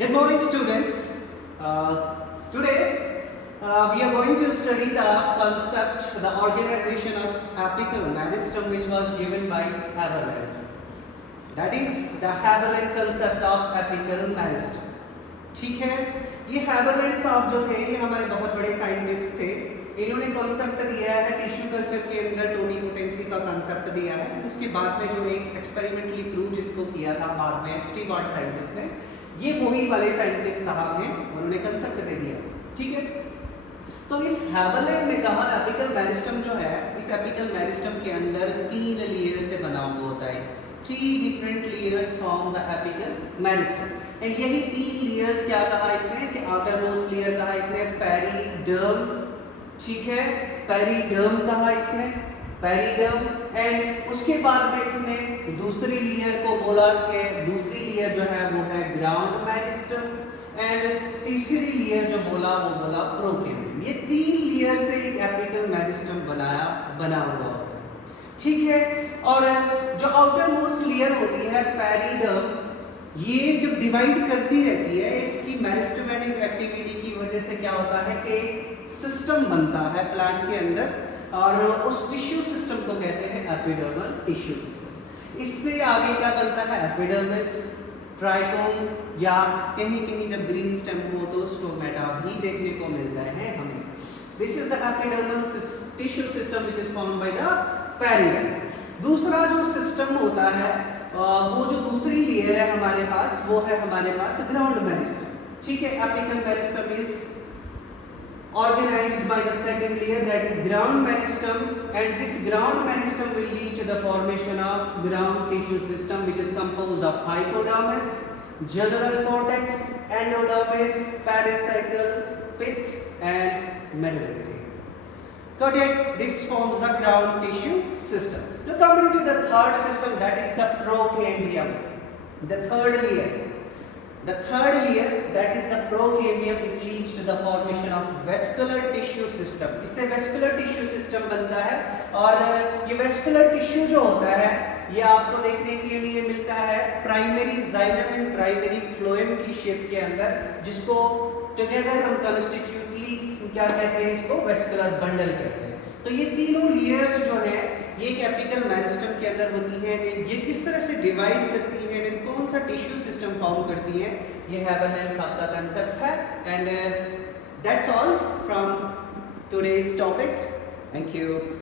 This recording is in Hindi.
Good morning, students. Today we are going to study the concept, the organization of apical meristem, which was given by Haberland. That is the Haberland concept of apical meristem. ठीक है, ये हैबरलैंड साहब जो थे, ये हमारे बहुत बड़े साइंटिस्ट थे. इन्होंने कॉन्सेप्ट दिया है टिश्यू कल्चर के अंदर टोनिपोटेंसी का कॉन्सेप्ट दिया है. उसके बाद में जो एक एक्सपेरिमेंटली प्रूव जिसको किया था बाद में स्टीवर्ट साइंटिस्ट ने, ये वही वाले साइंटिस्ट साहब हैं, उन्होंने कंसेप्ट दे दिया. ठीक है, तो इस हैबरलैंड ने कहा एपिकल मेरिस्टम जो है, इस एपिकल मेरिस्टम के अंदर 3 लेयर से बना हुआ होता है. 3 different layers form the apical meristem. And यही 3 लेयर्स क्या कहा इसने कि आउटर मोस्ट लेयर कहा इसने पेरिडर्म. ठीक है, पेरिडर्म कहा इसने, पेरिडर्म. एंड उसके बाद में इसने दूसरी लेयर को बोला कि दूसरी लेयर जो है वो है ग्राउंड मेरिस्टम. एंड तीसरी लेयर जो बोला वो बोला प्रोकेम्बियम. ये 3 लेयर से एक एपिकल मेरिस्टम बना हुआ होता है. ठीक है, और जो आउटर मोस्ट लेयर होती है पेरिडर्म, ये जब डिवाइड करती रहती है, इसकी मेरिस्टेमेटिक एक्टिविटी की वजह से क्या होता है कि सिस्टम बनता है प्लांट के अंदर, और उस टिश्यू सिस्टम को कहते हैं एपिडर्मल टिश्यू सिस्टम. इससे आगे क्या बनता है एपिडर्मिस, ट्राइकोम, या कहीं कहीं जब ग्रीन स्टेम हो तो स्टोमेटा भी देखने को मिलता है हमें. This is the epidermal tissue system which is formed by the periderm. दूसरा जो सिस्टम होता है, वो जो दूसरी लेयर है हमारे पास, वो है हमारे पास ग्राउंड मेरिस्टम. ठीक है, apical meristem is organized by the second layer, that is ground meristem, and this ground meristem will lead to the formation of ground tissue system, which is composed of hypodermis, general cortex, endodermis, pericycle, pith, and medullary. Got it? This forms the ground tissue system. Now coming to the third system, that is the procambium, the third layer. The third layer, that is the procambium, it leads to the formation of vascular tissue system. इससे vascular tissue system बनता है, और ये vascular tissue जो होता है, ये आपको देखने के लिए मिलता है primary xylem and primary phloem की शेप के अंदर, जिसको टुगेदर हम कंस्टिट्यूटली क्या कहते हैं, इसको वेस्कुलर बंडल कहते हैं. तो ये तीनों लेयर्स जो है ये एक एपिकल मेरिस्टम के अंदर होती हैं. ये किस तरह से डिवाइड करती है, कौन सा टिश्यू सिस्टम फॉर्म करती है, ये हैबरलैंड साहब का कंसेप्ट है. And that's all from today's topic. Thank you.